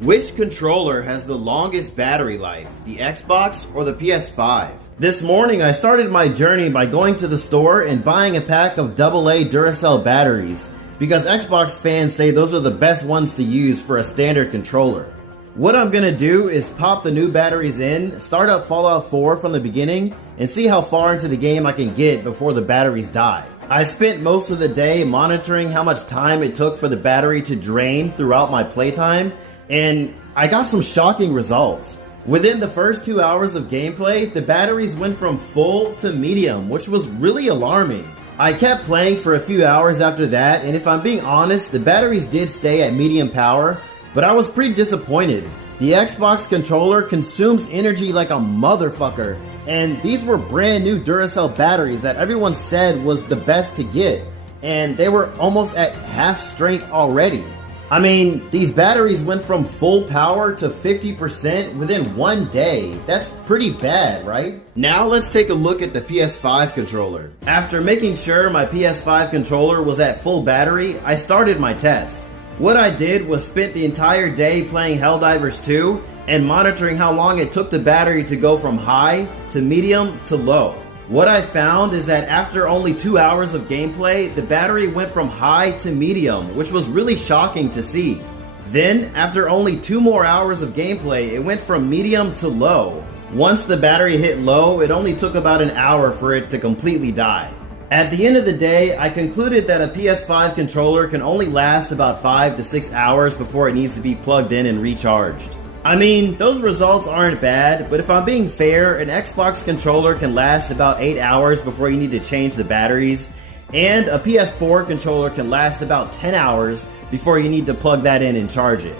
Which controller has the longest battery life, the Xbox or the PS5? This morning I started my journey by going to the store and buying a pack of AA Duracell batteries because Xbox fans say those are the best ones to use for a standard controller. What I'm gonna do is pop the new batteries in, start up Fallout 4 from the beginning, and see how far into the game I can get before the batteries die. I spent most of the day monitoring how much time it took for the battery to drain throughout my playtime, and I got some shocking results. Within the first 2 hours of gameplay, the batteries went from full to medium, which was really alarming. I kept playing for a few hours after that, and if I'm being honest, the batteries did stay at medium power, but I was pretty disappointed. The Xbox controller consumes energy like a motherfucker, and these were brand new Duracell batteries that everyone said was the best to get, and they were almost at half strength already. I mean, these batteries went from full power to 50% within 1 day. That's pretty bad, right? Now let's take a look at the PS5 controller. After making sure my PS5 controller was at full battery, I started my test. What I did was spent the entire day playing Helldivers 2 and monitoring how long it took the battery to go from high to medium to low. What I found is that after only 2 hours of gameplay, the battery went from high to medium, which was really shocking to see. Then, after only 2 more hours of gameplay, it went from medium to low. Once the battery hit low, it only took about an hour for it to completely die. At the end of the day, I concluded that a PS5 controller can only last about 5 to 6 hours before it needs to be plugged in and recharged. I mean, those results aren't bad, but if I'm being fair, an Xbox controller can last about 8 hours before you need to change the batteries, and a PS4 controller can last about 10 hours before you need to plug that in and charge it.